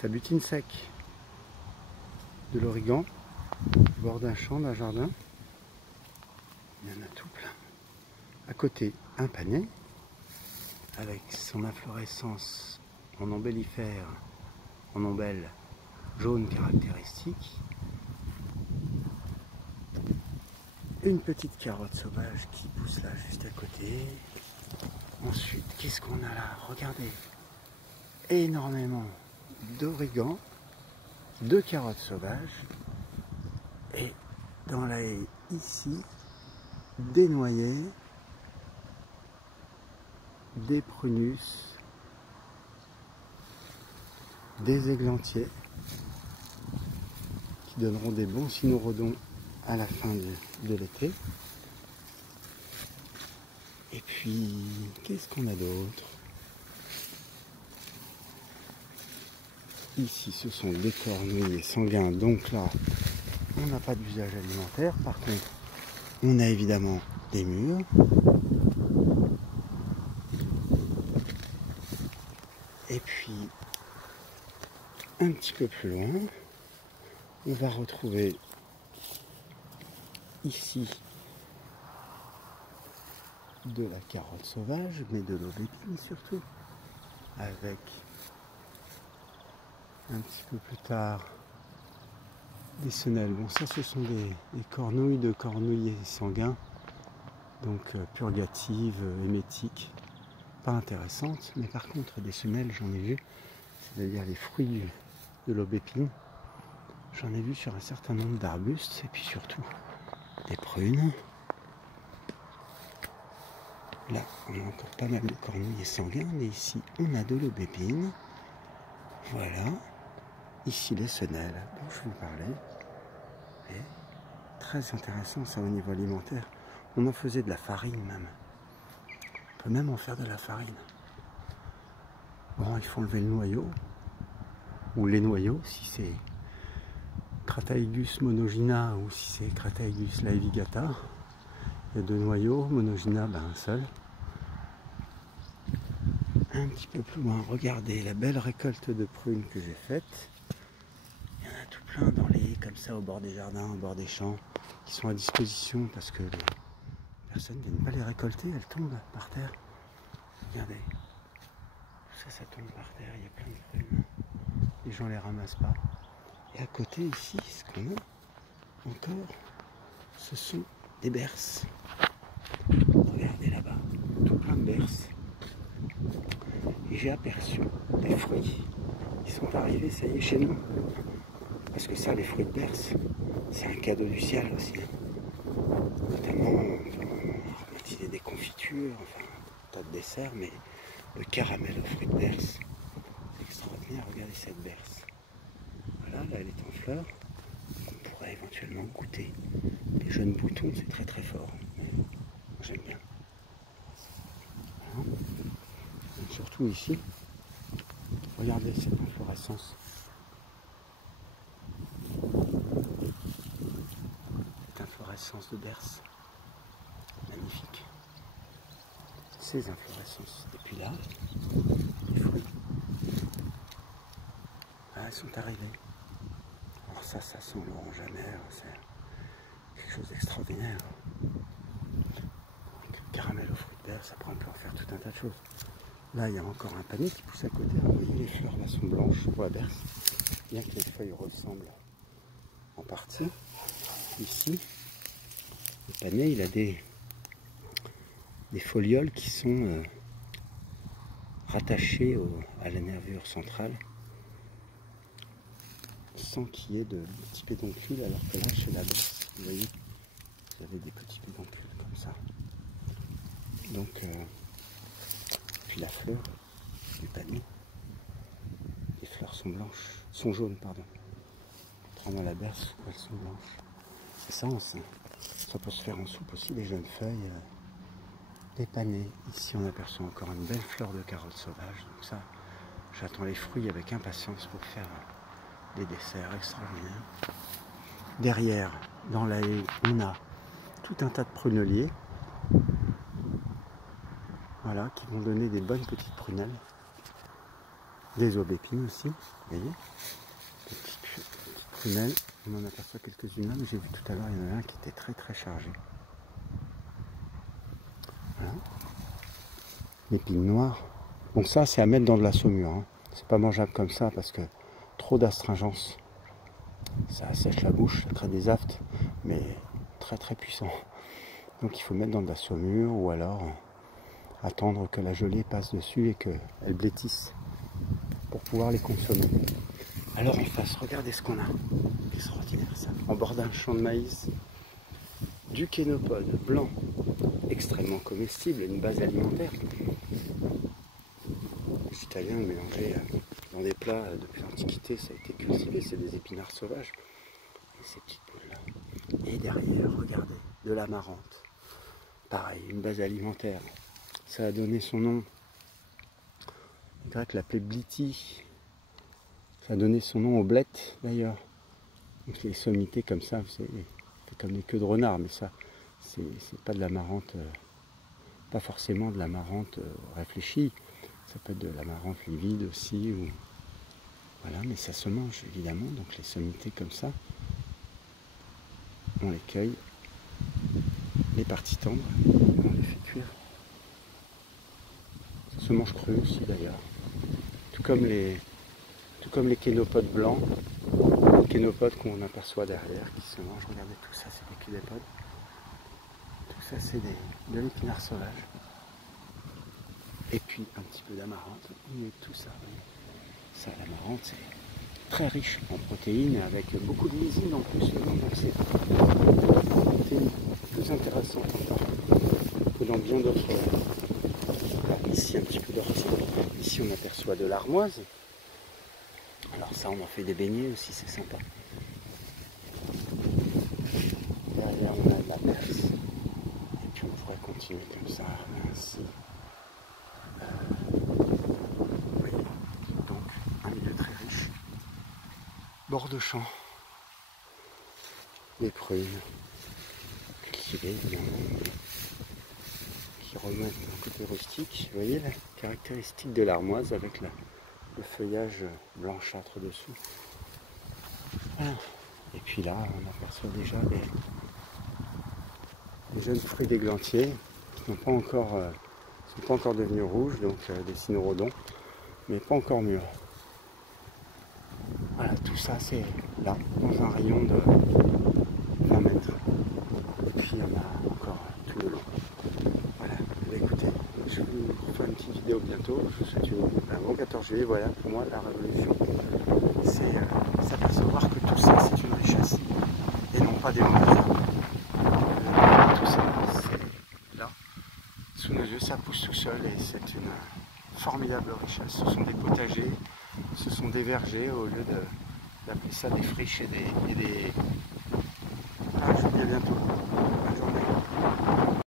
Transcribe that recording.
Ça butine sec. De l'origan, au bord d'un champ, d'un jardin. Il y en a tout plein. À côté, un panais avec son inflorescence en ombellifère, en ombelle jaune caractéristique. Une petite carotte sauvage qui pousse là juste à côté. Ensuite, qu'est-ce qu'on a là? Regardez, énormément d'origan, de carottes sauvages et dans la haie ici, des noyers, des prunus, des églantiers qui donneront des bons cynorrhodons à la fin de l'été. Et puis, qu'est-ce qu'on a d'autre? Ici, ce sont des cornouillers sanguins, donc là, on n'a pas d'usage alimentaire. Par contre, on a évidemment des mûres. Et puis, un petit peu plus loin, on va retrouver ici de la carotte sauvage, mais de l'aubépine surtout, avec un petit peu plus tard des senelles. Bon, ça ce sont des cornouilles de cornouillers sanguins, donc purgatives, émétiques, pas intéressantes, mais par contre des semelles j'en ai vu, c'est-à-dire les fruits de l'aubépine, j'en ai vu sur un certain nombre d'arbustes, et puis surtout des prunes. Là, on a encore pas mal de cornouillers sanguins, mais ici, on a de l'aubépine. Voilà. Ici, les senelles dont je vous parlais. Et très intéressant, ça, au niveau alimentaire. On en faisait de la farine, même. On peut même en faire de la farine. Bon, il faut enlever le noyau. Ou les noyaux, si c'est Crataegus monogyna ou si c'est Crataegus laevigata. Il y a deux noyaux, monogyna, un seul. Un petit peu plus loin, regardez la belle récolte de prunes que j'ai faite. Il y en a tout plein dans les haies, comme ça, au bord des jardins, au bord des champs, qui sont à disposition parce que les personnes ne viennent pas les récolter, elles tombent par terre. Regardez, tout ça, ça tombe par terre, il y a plein de prunes. Les gens ne les ramassent pas. Et à côté, ici, ce qu'on a encore, ce sont des berces. Regardez là-bas, tout plein de berces. Et j'ai aperçu des fruits qui sont arrivés, ça y est, chez nous. Parce que ça, les fruits de berce, c'est un cadeau du ciel aussi. Notamment, on utilise des confitures, enfin, un tas de desserts, mais le caramel aux fruits de berce, c'est extraordinaire. Regardez cette berce. Voilà, là, elle est en fleurs. On pourrait éventuellement goûter. Les jeunes boutons, c'est très très fort. J'aime bien. Voilà. Et surtout ici, regardez cette inflorescence. Cette inflorescence de berce. Magnifique. Ces inflorescences. Et puis là, les fruits. Ah, elles sont arrivées. Alors ça sent l'orange amer. C'est quelque chose d'extraordinaire. Caramel aux fruits de berce, après on peut en faire tout un tas de choses. Là, il y a encore un panier qui pousse à côté. Vous voyez, les fleurs là sont blanches pour la berce, bien que les feuilles ressemblent en partie. Ici, le panier, il a des folioles qui sont rattachées à la nervure centrale, sans qu'il y ait de petits pédoncules, alors que là, chez la berce, vous voyez, vous avez des petits pédoncules comme ça. Donc, puis la fleur du panier, les fleurs sont blanches, sont jaunes, pardon. Contrairement à la berce, elles sont blanches. C'est ça, ça peut se faire en soupe aussi, les jeunes feuilles, les panais. Ici, on aperçoit encore une belle fleur de carotte sauvage. Donc ça, j'attends les fruits avec impatience pour faire des desserts extraordinaires. Derrière, dans la haie, on a tout un tas de pruneliers. Voilà, qui vont donner des bonnes petites prunelles. Des aubépines aussi, vous voyez, des petites prunelles. On en aperçoit quelques-unes là, mais j'ai vu tout à l'heure, il y en avait un qui était très très chargé. Voilà. L'épine noire. Donc ça, c'est à mettre dans de la saumure. Hein. C'est pas mangeable comme ça parce que trop d'astringence. Ça assèche la bouche, ça crée des aftes, mais très très puissant. Donc il faut mettre dans de la saumure ou alors attendre que la gelée passe dessus et qu'elle blétisse pour pouvoir les consommer. Alors en face, regardez ce qu'on a. Extraordinaire ça. En bord d'un champ de maïs, du kénopode blanc, extrêmement comestible, une base alimentaire. Les Italiens mélangeaient dans des plats depuis l'Antiquité, ça a été cultivé, c'est des épinards sauvages. Et ces petites boules là. Et derrière, regardez, de l'amarante. Pareil, une base alimentaire. Ça a donné son nom. Les Grecs l'appelaient bliti. Ça a donné son nom aux blettes d'ailleurs. Donc les sommités comme ça, c'est comme des queues de renard, mais ça, c'est pas de l'amarante, pas forcément de l'amarante réfléchie. Ça peut être de l'amarante livide aussi, ou voilà, mais ça se mange évidemment. Donc les sommités comme ça, on les cueille, les parties tendres, on les fait cuire. Ça se mange cru aussi d'ailleurs. Tout comme les kénopodes blancs, les kénopodes qu'on aperçoit derrière, qui se mangent. Regardez, tout ça c'est des kénopodes. Tout ça c'est de l'épinard sauvage. Et puis un petit peu d'amarante, et tout ça. Ça, l'amarante, c'est très riche en protéines, avec beaucoup de lysine en plus. Donc c'est plus intéressant que dans bien d'autres. Ici, un petit peu de racine. Ici, on aperçoit de l'armoise. Alors ça, on en fait des beignets aussi, c'est sympa. Derrière, on a de la perse. Et puis, on pourrait continuer comme ça, ainsi. Oui, donc, un milieu très riche. Bord de champ. Des prunes. Cultivées, évidemment. Qui remettent un côté rustique. Vous voyez la caractéristique de l'armoise avec le feuillage blanchâtre dessous. Voilà. Et puis là, on aperçoit déjà des jeunes fruits d'églantier qui n'ont pas encore, sont pas encore devenus rouges, donc des cynorrhodons, mais pas encore mûrs. Voilà, tout ça c'est là, dans un rayon de 20 mètres. Et puis il y en a encore tout le long. Voilà, écoutez, je vous refais une petite vidéo bientôt. Je vous souhaite un bon 14 juillet. Voilà, pour moi, la révolution, c'est s'apercevoir que tout ça, c'est une richesse et non pas des mauvaises herbes. Tout ça, c'est là, sous nos yeux, ça pousse tout seul et c'est une formidable richesse. Ce sont des potagers, ce sont des vergers au lieu d'appeler ça des friches et des... Ah, je vous dis à bientôt.